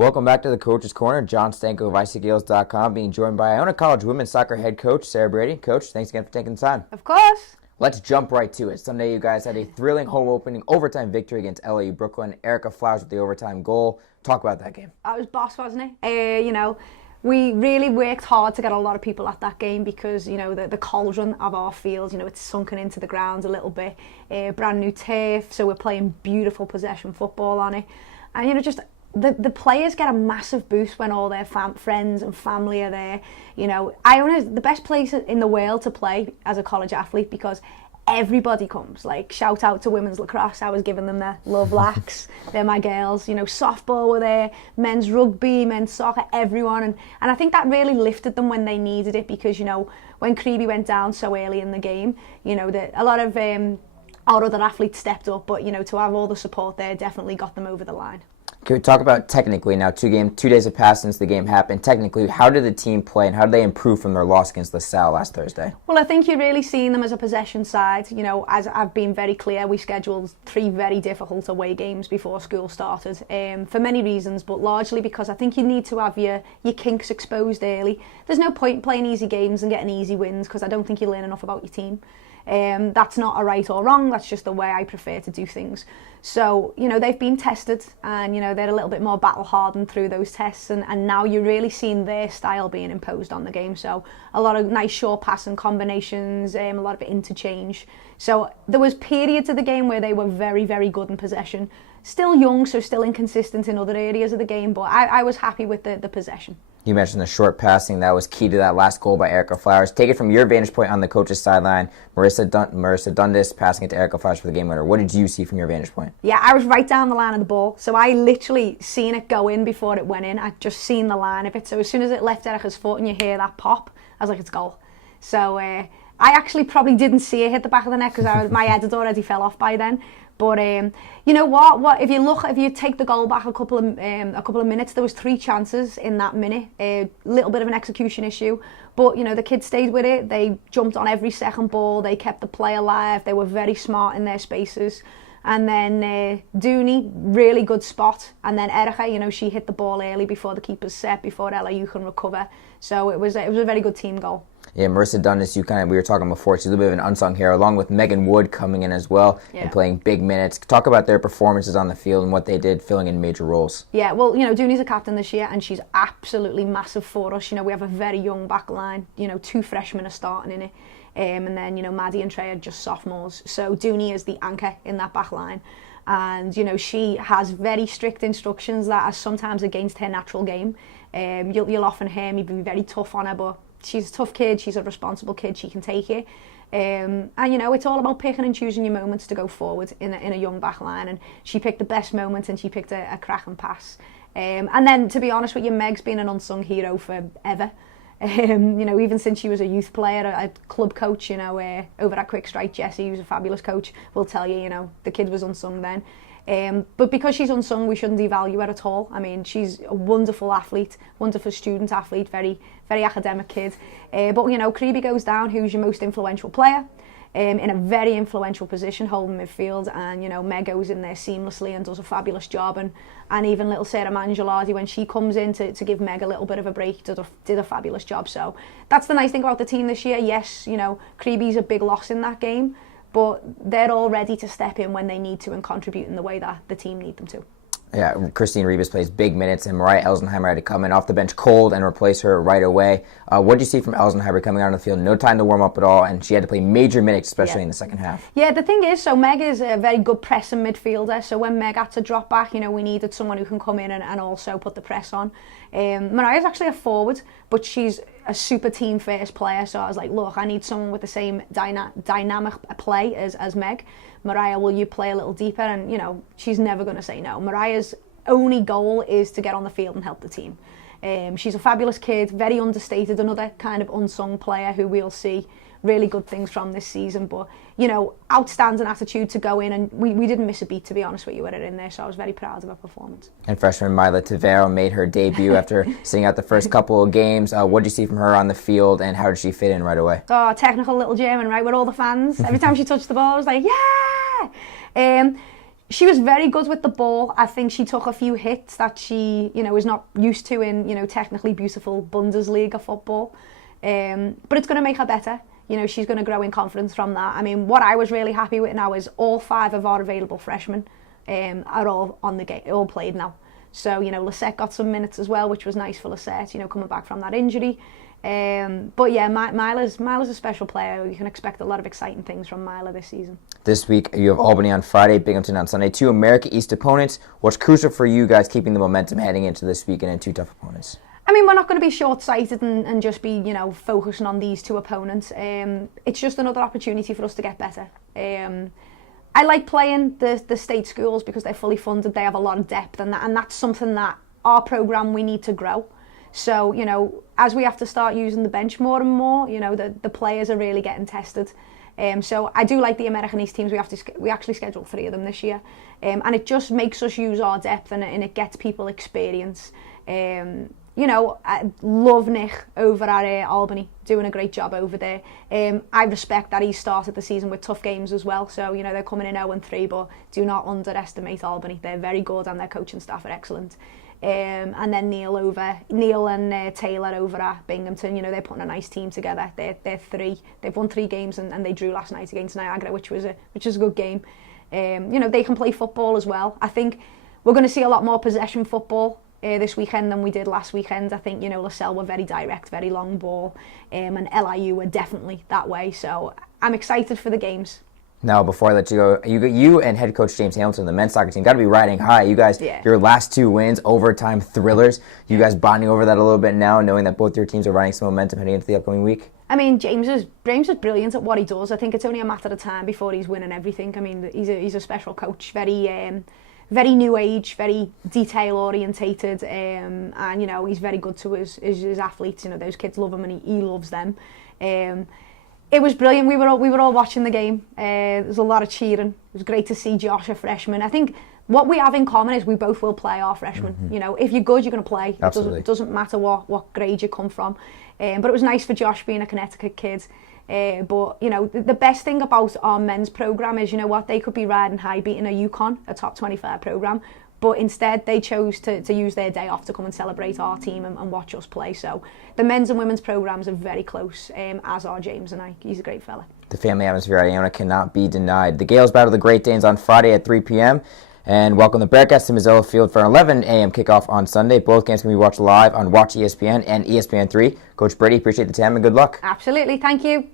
Welcome back to the Coach's Corner. John Stanko of ICGales.com, being joined by Iona College women's soccer head coach Sarah Brady. Coach, thanks again for taking the time. Of course. Let's jump right to it. Sunday, you guys had a thrilling home opening overtime victory against LIU Brooklyn. Erica Flowers with the overtime goal. Talk about that game. That was boss, wasn't it? We really worked hard to get a lot of people at that game because, the cauldron of our field, it's sunken into the ground a little bit. Brand new turf, so we're playing beautiful possession football on it. And, the players get a massive boost when all their friends and family are there. Iona is the best place in the world to play as a college athlete because everybody comes. Like, shout out to women's lacrosse. I was giving them their love lax. They're my Gaels. Softball were there, men's rugby, men's soccer, everyone. And I think that really lifted them when they needed it because, when Creeby went down so early in the game, a lot of our other athletes stepped up. But, to have all the support there definitely got them over the line. Can we talk about technically now, 2 days have passed since the game happened. Technically, how did the team play and how did they improve from their loss against LaSalle last Thursday? Well, I think you're really seeing them as a possession side. As I've been very clear, we scheduled 3 very difficult away games before school started for many reasons, but largely because I think you need to have your kinks exposed early. There's no point playing easy games and getting easy wins because I don't think you learn enough about your team. That's not a right or wrong, that's just the way I prefer to do things. So, they've been tested and, they're a little bit more battle hardened through those tests and now you're really seeing their style being imposed on the game. So a lot of nice short passing combinations, a lot of interchange. So there was periods of the game where they were very, very good in possession. Still young, so still inconsistent in other areas of the game, but I was happy with the possession. You mentioned the short passing. That was key to that last goal by Erica Flowers. Take it from your vantage point on the coach's sideline. Marissa Dundas passing it to Erica Flowers for the game winner. What did you see from your vantage point? Yeah, I was right down the line of the ball. So I literally seen it go in before it went in. I'd just seen the line of it. So as soon as it left Erica's foot and you hear that pop, I was like, it's goal. So I actually probably didn't see it hit the back of the net because my head had already fell off by then. But you know what? If you take the goal back a couple of minutes, there was 3 chances in that minute. A little bit of an execution issue, but the kids stayed with it. They jumped on every second ball. They kept the play alive. They were very smart in their spaces. And then Dooney, really good spot. And then Erica, she hit the ball early before the keeper's set, before LIU can recover. So it was a very good team goal. Yeah, Marissa Dundas, we were talking before, she's a little bit of an unsung hero, along with Megan Wood coming in as well and playing big minutes. Talk about their performances on the field and what they did filling in major roles. Yeah, well, Dooney's a captain this year and she's absolutely massive for us. We have a very young back line. 2 freshmen are starting in it. And then, Maddie and Trey are just sophomores. So Dooney is the anchor in that back line. And, she has very strict instructions that are sometimes against her natural game. You'll often hear me be very tough on her, but she's a tough kid, she's a responsible kid, she can take it. And it's all about picking and choosing your moments to go forward in a young back line. And she picked the best moment and she picked a cracking pass. And then, to be honest with you, Meg's been an unsung hero forever. Even since she was a youth player, a club coach, over at Quick Strike, Jessie, who's a fabulous coach, will tell you, the kid was unsung then. But because she's unsung, we shouldn't devalue her at all. I mean, she's a wonderful athlete, wonderful student athlete, very, very academic kid. But, Creeby goes down, who's your most influential player, in a very influential position, holding midfield. And, Meg goes in there seamlessly and does a fabulous job. And even little Sarah Mangialardi, when she comes in to give Meg a little bit of a break, did a fabulous job. So that's the nice thing about the team this year. Yes, Creeby's a big loss in that game, but they're all ready to step in when they need to and contribute in the way that the team need them to. Yeah, Christine Rebus plays big minutes, and Mariah Elsenheimer had to come in off the bench cold and replace her right away. What did you see from Elsenheimer coming out on the field? No time to warm up at all, and she had to play major minutes, especially in the second half. Yeah, the thing is, so Meg is a very good pressing midfielder, so when Meg had to drop back, we needed someone who can come in and also put the press on. Mariah's actually a forward, but she's a super team first player, so I was like, look, I need someone with the same dynamic play as Meg. Mariah, will you play a little deeper? And, she's never going to say no. Mariah's only goal is to get on the field and help the team. She's a fabulous kid, very understated, another kind of unsung player who we'll see really good things from this season. But, outstanding attitude to go in, and we didn't miss a beat, to be honest with you, with her in there, so I was very proud of her performance. And freshman Mila Tavero made her debut after sitting out the first couple of games. What did you see from her on the field, and how did she fit in right away? Oh, technical little German, right, with all the fans. Every time she touched the ball, I was like, yeah! She was very good with the ball. I think she took a few hits that she, is not used to in, technically beautiful Bundesliga football. But it's going to make her better. She's going to grow in confidence from that. I mean, what I was really happy with now is all 5 of our available freshmen are all on the game, all played now. So, Lisette got some minutes as well, which was nice for Lisette, coming back from that injury. But yeah, Mila's a special player. You can expect a lot of exciting things from Mila this season. This week, you have Albany on Friday, Binghamton on Sunday. 2 America East opponents. What's crucial for you guys keeping the momentum heading into this weekend and 2 tough opponents? I mean, we're not going to be short-sighted and just be, focusing on these 2 opponents. It's just another opportunity for us to get better. I like playing the state schools because they're fully funded. They have a lot of depth, and that's something that our program we need to grow. So, as we have to start using the bench more and more, the players are really getting tested. So I do like the American East teams. We actually scheduled 3 of them this year, and it just makes us use our depth and it gets people experience. I love Nick over at Albany, doing a great job over there. I respect that he started the season with tough games as well. So, they're coming in 0-3, but do not underestimate Albany. They're very good and their coaching staff are excellent. And then Neil and Taylor over at Binghamton, they're putting a nice team together. They've won 3 games and they drew last night against Niagara, which is a good game. They can play football as well. I think we're going to see a lot more possession football this weekend than we did last weekend. I think, LaSalle were very direct, very long ball, and LIU were definitely that way. So I'm excited for the games. Now, before I let you go, you and head coach James Hamilton, the men's soccer team, got to be riding high. You guys, Your last 2 wins, overtime thrillers. You guys bonding over that a little bit now, knowing that both your teams are riding some momentum heading into the upcoming week? I mean, James is brilliant at what he does. I think it's only a matter of time before he's winning everything. I mean, he's a special coach, very new age, very detail orientated, and he's very good to his athletes. Those kids love him and he loves them. It was brilliant. We were all watching the game. There was a lot of cheering. It was great to see Josh, a freshman. I think what we have in common is we both will play our freshmen. Mm-hmm. If you're good, you're going to play. Absolutely. It doesn't matter what grade you come from. But it was nice for Josh being a Connecticut kid. But the best thing about our men's program is, they could be riding high, beating a UConn, a top 25 program. But instead, they chose to use their day off to come and celebrate our team and watch us play. So the men's and women's programs are very close, as are James and I. He's a great fella. The family atmosphere at Iona cannot be denied. The Gaels battle the Great Danes on Friday at 3 p.m. And welcome the Bearcats to Mozilla Field for an 11 a.m. kickoff on Sunday. Both games can be watched live on Watch ESPN and ESPN3. Coach Brady, appreciate the time and good luck. Absolutely. Thank you.